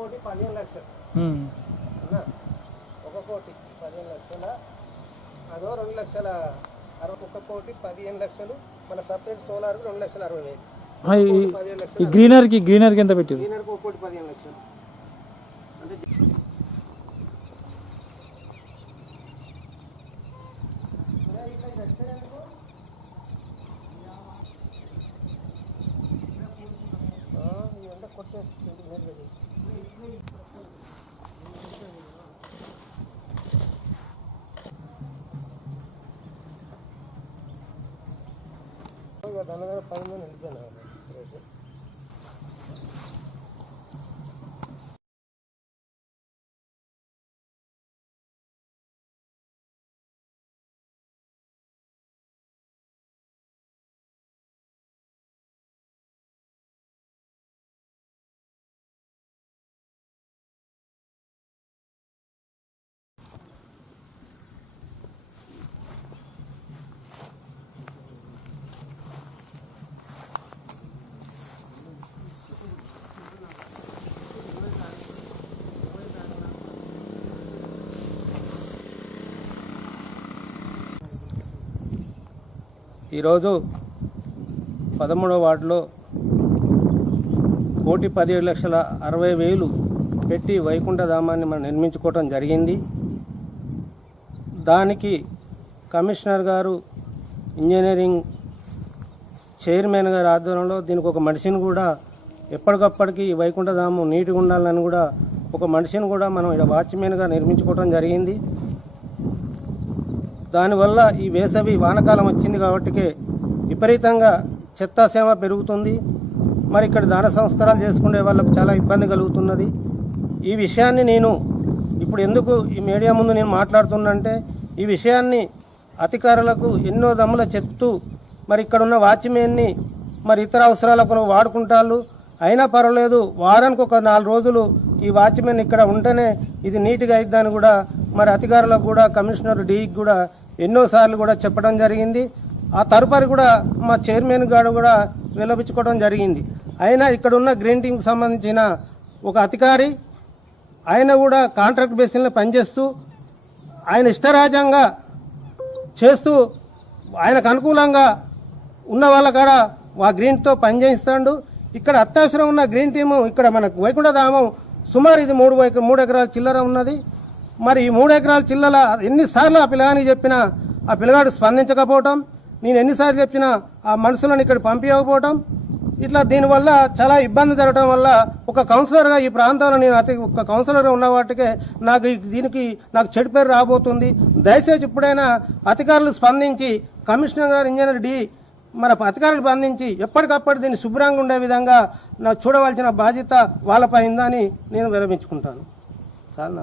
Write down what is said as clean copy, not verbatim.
1,15,00,000 అన్నా 1,15,00,000 అదో 2,60,000 1,15,00,000 మన సపరేట్ సోలార్ 2,60,000 ఈ గ్రీనర్కి ఎంత పెట్టారు? గ్రీనర్కి 1,15,00,000 అంటే దానిలో 10 మంది వెళ్ళిపోయినా ఈరోజు 13వ వార్డులో 1,17,60,000 పెట్టి వైకుంఠధామాన్ని మనం నిర్మించుకోవటం జరిగింది. దానికి కమిషనర్ గారు, ఇంజనీరింగ్ చైర్మన్ గారి ఆధ్వర్యంలో దీనికి ఒక మనిషిని కూడా ఎప్పటికప్పటికి వైకుంఠధామం నీట్గా ఉండాలని కూడా ఒక మనిషిని కూడా మనం ఇక్కడ వాచ్మెన్గా నిర్మించుకోవటం జరిగింది. దానివల్ల ఈ వేసవి వానకాలం వచ్చింది కాబట్టి విపరీతంగా చెత్తాసేమ పెరుగుతుంది. మరి ఇక్కడ దాన సంస్కారాలు చేసుకునే వాళ్ళకు చాలా ఇబ్బంది కలుగుతున్నది. ఈ విషయాన్ని నేను ఇప్పుడు ఎందుకు ఈ మీడియా ముందు నేను మాట్లాడుతున్నంటే, ఈ విషయాన్ని అధికారులకు ఎన్నో దమ్ముల చెప్తూ మరి ఇక్కడ ఉన్న వాచ్మెన్ని మరి ఇతర అవసరాలకు వాడుకుంటారు. అయినా పర్వాలేదు, వారానికి ఒక 4 రోజులు ఈ వాచ్మెన్ ఇక్కడ ఉంటేనే ఇది నీట్గా అయిద్దని కూడా మరి అధికారులకు కూడా కమిషనర్ డీకి కూడా ఎన్నోసార్లు కూడా చెప్పడం జరిగింది. ఆ తదుపరి కూడా మా చైర్మన్ గారు కూడా విలపించుకోవడం జరిగింది. అయినా ఇక్కడ ఉన్న గ్రీన్ టీమ్కి సంబంధించిన ఒక అధికారి ఆయన కూడా కాంట్రాక్ట్ బేసిస్లో పనిచేస్తూ ఆయన ఇష్టరాజ్యంగా చేస్తూ ఆయనకు అనుకూలంగా ఉన్న వాళ్ళ కాడ ఆ గ్రీన్తో పనిచేయిస్తాడు. ఇక్కడ అత్యవసరం ఉన్న గ్రీన్ టీము ఇక్కడ మనకు వైకుంఠధామం సుమారు ఇది 3 ఎకరాల చిల్లర ఉన్నది. మరి ఈ 3 ఎకరాల చిల్లర ఎన్నిసార్లు ఆ పిల్లగానికి చెప్పినా ఆ పిల్లగాడు స్పందించకపోవటం, నేను ఎన్నిసార్లు చెప్పినా ఆ మనుషులను ఇక్కడ పంపించకపోవటం, ఇట్లా దీనివల్ల చాలా ఇబ్బంది జరగడం వల్ల ఒక కౌన్సిలర్గా ఈ ప్రాంతంలో నేను ఒక కౌన్సిలర్గా ఉన్న వాటికే దీనికి నాకు చెడు పేరు రాబోతుంది. దయచేసి ఇప్పుడైనా అధికారులు స్పందించి కమిషనర్ గారు, ఇంజనీర్ డి మన అధికారులు స్పందించి ఎప్పటికప్పుడు దీన్ని శుభ్రంగా ఉండే విధంగా నాకు చూడవలసిన బాధ్యత వాళ్ళపై ఉందని నేను విరమించుకుంటాను. చాలా